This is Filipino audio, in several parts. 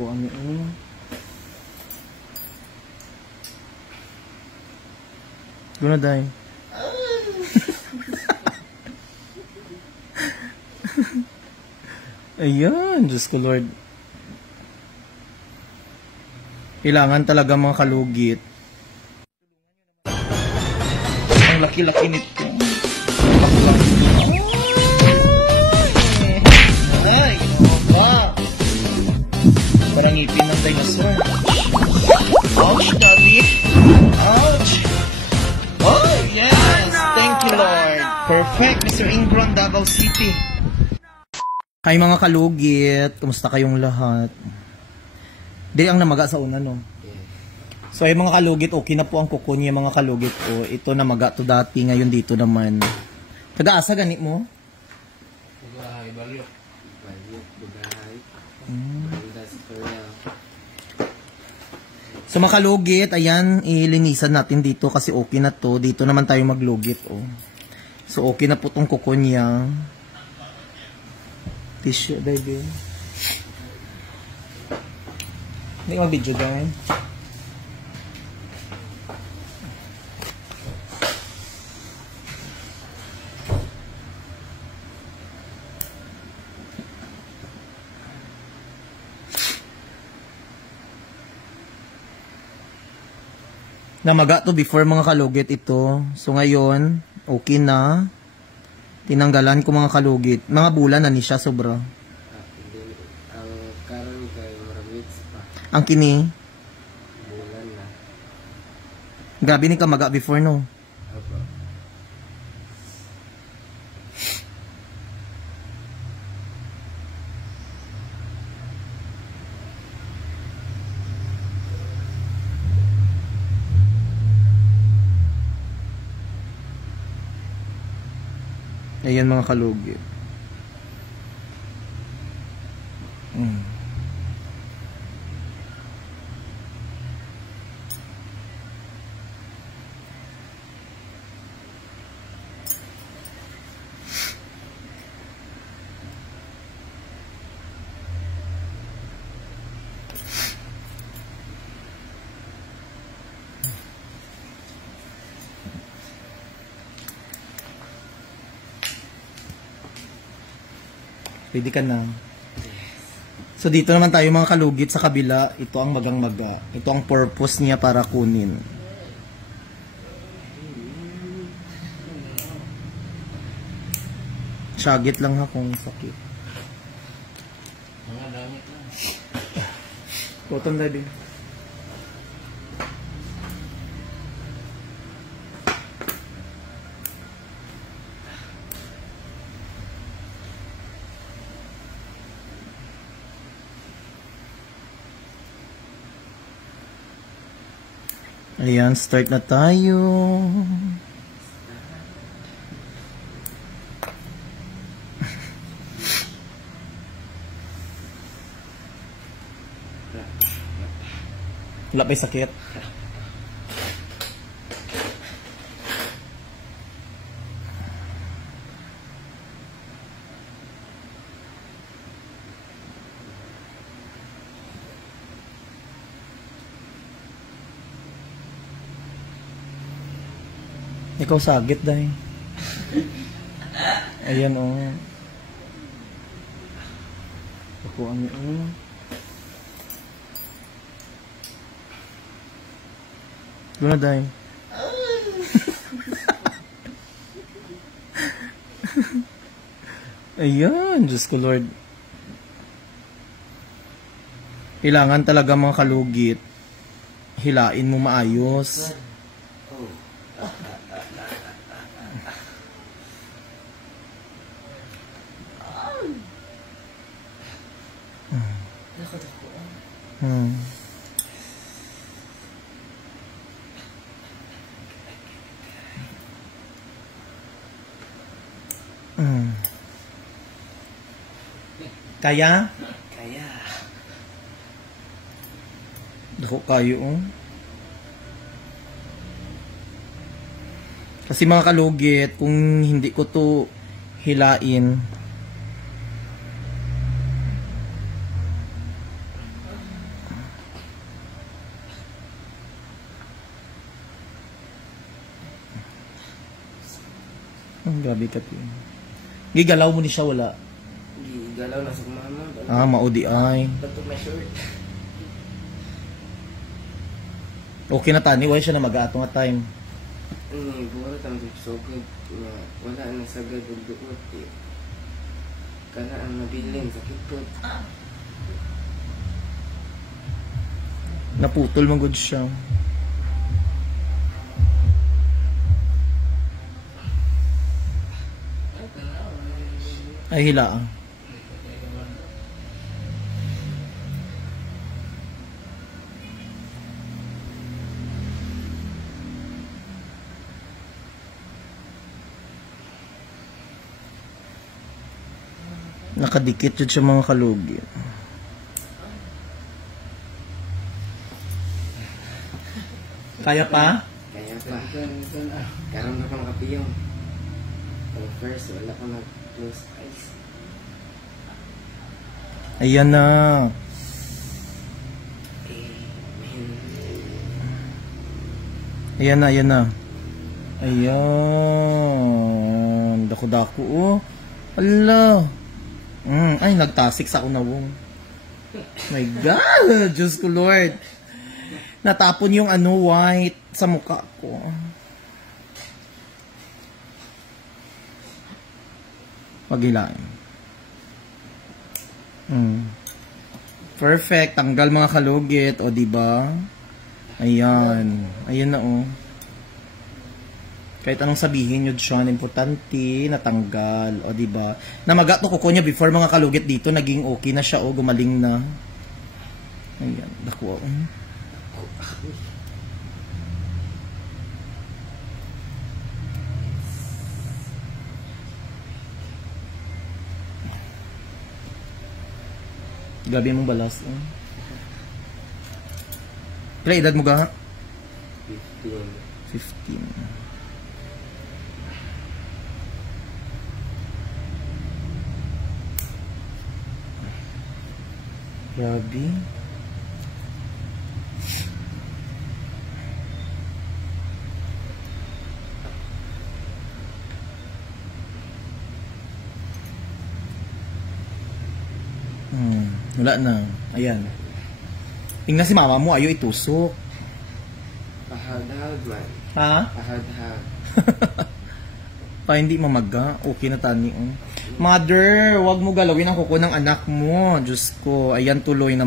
Ako ano Guna day. Ayan, Diyos ko Lord. Kailangan talaga mga kalugit. Ang laki-laki nito. Ay, ba? Parang ngipin ng dinosaur. Ouch, Daddy. Ouch. Oh, yes. Thank you, Lord. Perfect, Mr. Ingron, Davao City. Hi mga kalugit. Kumusta kayong lahat? Di ang namaga sa una, no? So, ay mga kalugit, okay na po ang kuko niya mga kalugit ko. Ito namaga to dati, ngayon dito naman. Taga-asa ganit mo? Bugahay, Balyok. Balyok, Bugahay. So mga kalugit, ayan, ilinisan natin dito kasi okay na to. Dito naman tayo maglugit, oh. So, okay na po tong kuko niya. Tissue, baby. Hindi ko mag-video dyan. Namaga to before mga kalugit ito. So ngayon, okay na. Tinanggalan ko mga kalugit. Mga bulan na ni siya sobra. Ang karon kay Marmits pa. Ang kini. Bulan na. Gabi ni kamaga before no. Apo. Ayan mga kalugit. Ready ka na. So dito naman tayo mga kalugit sa kabila. Ito ang magang-maga. Ito ang purpose niya para kunin. Syagit lang ha kung sakit. Mga damit lang. Cotton diving. Ayan, start na tayo. Wala pa'y sakit. Ikaw sagit dahil. Ayan o. Oh. Ako ang yun. Guna dahil. Ayan, Diyos ko Lord. Kailangan talaga mga kalugit. Hilain mo maayos. Kaya? Kaya. Dako kayo, oh. Kasi mga kalugit, kung hindi ko to hilain, Gabi ka po. Gigalaw mo ni siya, wala? Gigalaw na sa kumama. Maudi ay. Bato may short. Okay na tani, wala siya na mag-ato nga time. Buhat ang sugod. Wala na sagad ang duot. Kana ang nabilin, sakit po. Naputol man gud siya. Ay hila. Nakadikit yun sa mga kalugi. Kaya pa? Kaya pa. Karoon na pang kapiyong. First, wala ko nag-close eyes. Ayan na. Ayan na, ayan na. Ayan. Dako-dako, oh. Ala. Ay, nagtasik sa ako na wong. My God! Diyos ko, Lord. Natapon yung white sa mukha ko. Paghilaan. Perfect. Tanggal mga kalugit. O, diba? Ayan. Ayan na, oh. Kahit anong sabihin nyo dyan, importante, natanggal. O, diba? Namaga to kuko niya before mga kalugit dito, naging okay na siya, o, gumaling na. Ayan, dako, Gabi mong balas, oh. Kaya edad mo ga? 15. Grabe. Wala na. Ayan. Tingnan si mama mo, ayaw itusok. Pahag-hag man. Ha? Pahag-hag. Pa hindi mamaga. Okay na tani. Oh. Mother, wag mo galawin ang kuko ng anak mo. Diyos ko. Ayan tuloy na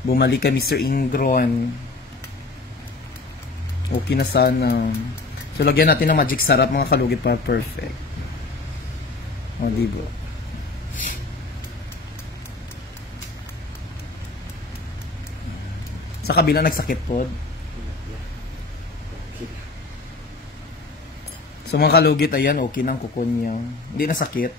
bumalik ka Mr. Ingron. Okay na sana. So lagyan natin ng magic sarap mga kalugit para perfect. O, diba? Sa kabila nagsakit po. So mga kalugit, ayan, okay nang kuko niya. Hindi na sakit.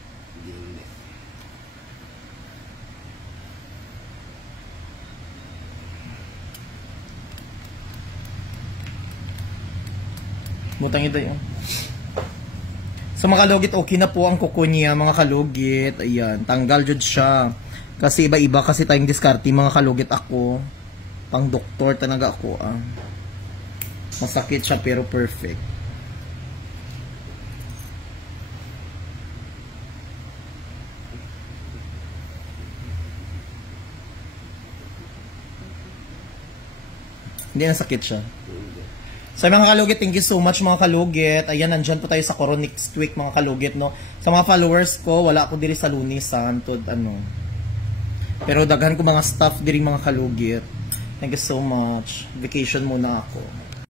Butang ito yun. So mga kalugit, okay na po ang kuko niya, mga kalugit. Ayan, tanggal jud siya. Kasi iba-iba kasi tayong diskarte, mga kalugit ako. Pang doktor talaga ako, Masakit siya pero perfect. Hindi na sakit siya. So mga kalugit, thank you so much mga kalugit. Ayan, nandyan po tayo sa Coron next week mga kalugit, no. Sa mga followers ko, wala ako diri sa Lunis, Santod, Pero daghan ko mga staff diri mga kalugit. Thank you so much. Vacation muna ako.